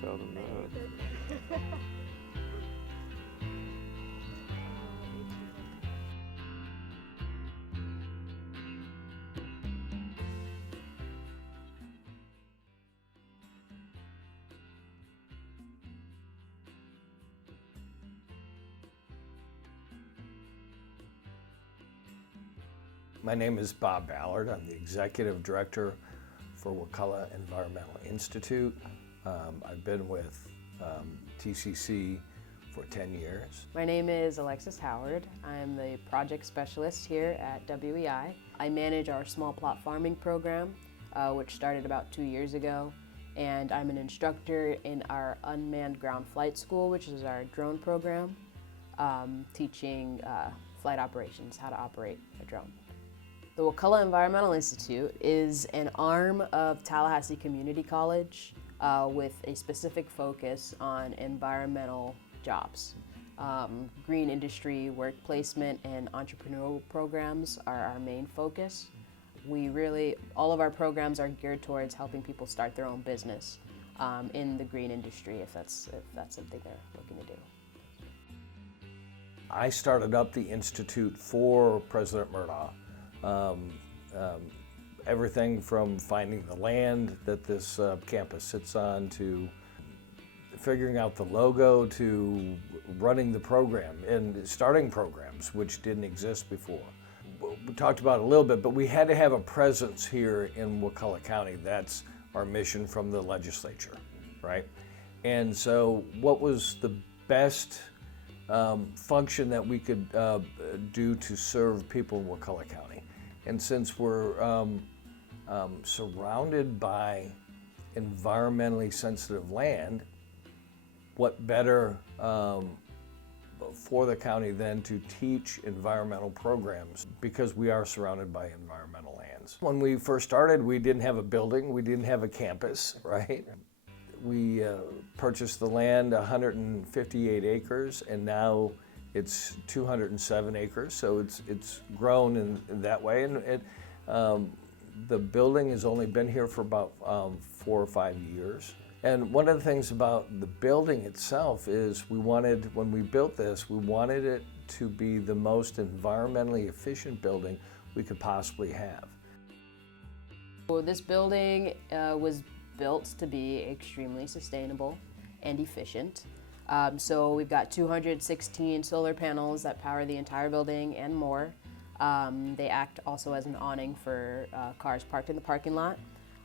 tell them that. My name is Bob Ballard. I'm the Executive Director for Wakulla Environmental Institute. I've been with TCC for 10 years. My name is Alexis Howard. I'm the project specialist here at WEI. I manage our small plot farming program, which started about 2 years ago, and I'm an instructor in our unmanned ground flight school, which is our drone program, teaching flight operations, how to operate a drone. The Wakulla Environmental Institute is an arm of Tallahassee Community College with a specific focus on environmental jobs. Green industry, work placement, and entrepreneurial programs are our main focus. All of our programs are geared towards helping people start their own business in the green industry if that's something they're looking to do. I started up the Institute for President Murdaugh. Everything from finding the land that this campus sits on, to figuring out the logo, to running the program and starting programs which didn't exist before. We talked about it a little bit, but we had to have a presence here in Wakulla County. That's our mission from the legislature, right? And so what was the best function that we could do to serve people in Wakulla County? And since we're surrounded by environmentally sensitive land, what better for the county than to teach environmental programs, because we are surrounded by environmental lands. When we first started, we didn't have a building, we didn't have a campus, right? We purchased the land, 158 acres, and now it's 207 acres, so it's grown in that way. And the building has only been here for about 4 or 5 years. And one of the things about the building itself is when we built this, we wanted it to be the most environmentally efficient building we could possibly have. Well, this building was built to be extremely sustainable and efficient. So we've got 216 solar panels that power the entire building and more. They act also as an awning for cars parked in the parking lot.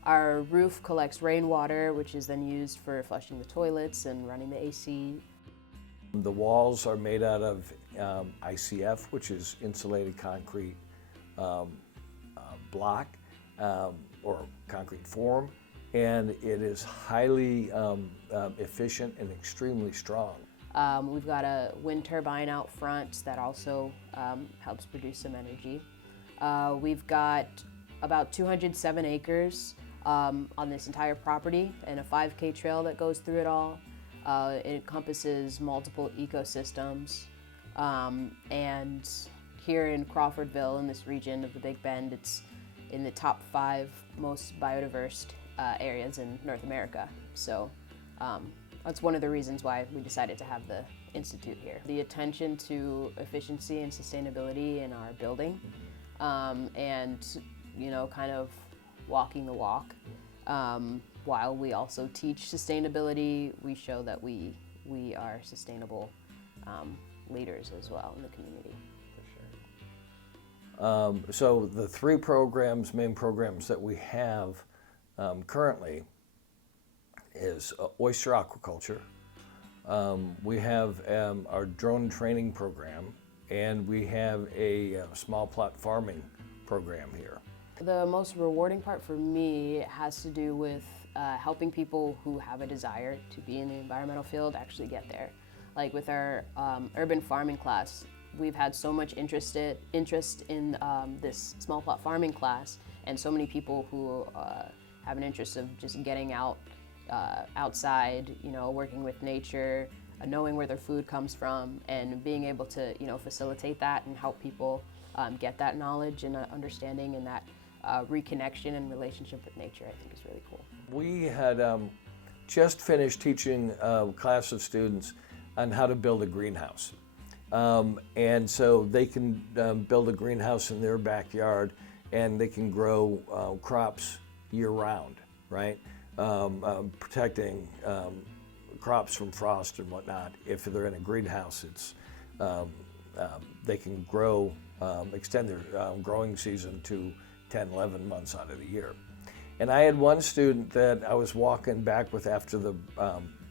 Our roof collects rainwater, which is then used for flushing the toilets and running the AC. The walls are made out of ICF, which is insulated concrete block or concrete form, and it is highly efficient and extremely strong. We've got a wind turbine out front that also helps produce some energy. We've got about 207 acres on this entire property and a 5K trail that goes through it all. It encompasses multiple ecosystems, and here in Crawfordville, in this region of the Big Bend, it's in the top 5 most biodiverse areas in North America. So that's one of the reasons why we decided to have the Institute here. The attention to efficiency and sustainability in our building, and kind of walking the walk. While we also teach sustainability, we show that we are sustainable leaders as well in the community. So the 3 main programs that we have currently is oyster aquaculture. We have our drone training program, and we have a small plot farming program here. The most rewarding part for me has to do with helping people who have a desire to be in the environmental field actually get there. Like with our urban farming class, we've had so much interest in this small plot farming class, and so many people who have an interest of just getting out outside, working with nature, knowing where their food comes from, and being able to, facilitate that and help people get that knowledge and understanding, and that reconnection and relationship with nature, I think is really cool. We had just finished teaching a class of students on how to build a greenhouse. And so they can build a greenhouse in their backyard, and they can grow crops year-round, right? Protecting crops from frost and whatnot. If they're in a greenhouse, it's they can grow, extend their growing season to 10, 11 months out of the year. And I had one student that I was walking back with after the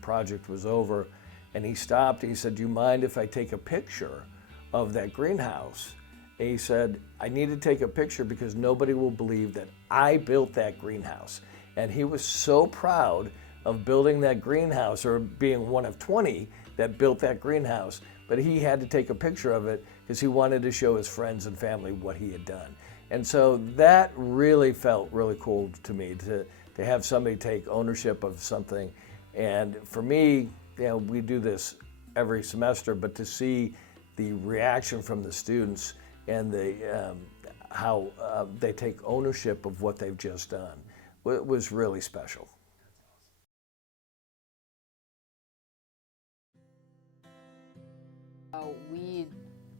project was over, and he stopped. He said, "Do you mind if I take a picture of that greenhouse?" And he said, "I need to take a picture because nobody will believe that I built that greenhouse." And he was so proud of building that greenhouse, or being one of 20 that built that greenhouse, but he had to take a picture of it because he wanted to show his friends and family what he had done. And so that really felt really cool to me, to have somebody take ownership of something. And for me, you know, we do this every semester, but to see the reaction from the students and how they take ownership of what they've just done was really special. We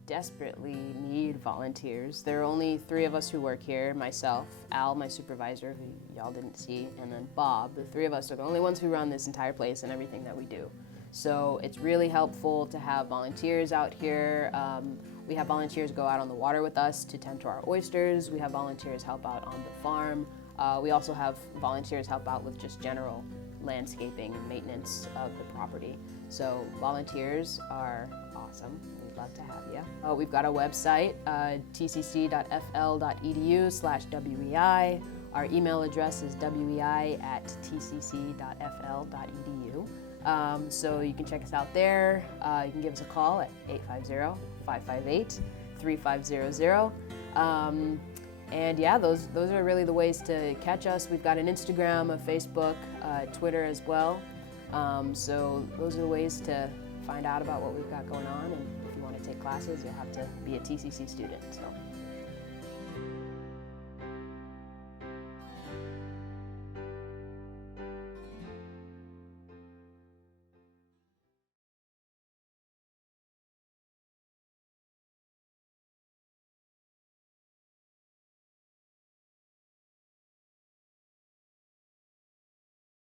desperately need volunteers. There are only 3 of us who work here, myself, Al, my supervisor, who y'all didn't see, and then Bob. The 3 of us are the only ones who run this entire place and everything that we do. So it's really helpful to have volunteers out here. We have volunteers go out on the water with us to tend to our oysters. We have volunteers help out on the farm. We also have volunteers help out with just general landscaping and maintenance of the property. So volunteers are awesome. We'd love to have you. We've got a website, tcc.fl.edu/WEI. Our email address is wei@tcc.fl.edu. So you can check us out there. You can give us a call at 850-558-3500. And yeah, those are really the ways to catch us. We've got an Instagram, a Facebook, Twitter as well. So those are the ways to find out about what we've got going on. And if you want to take classes, you'll have to be a TCC student. So.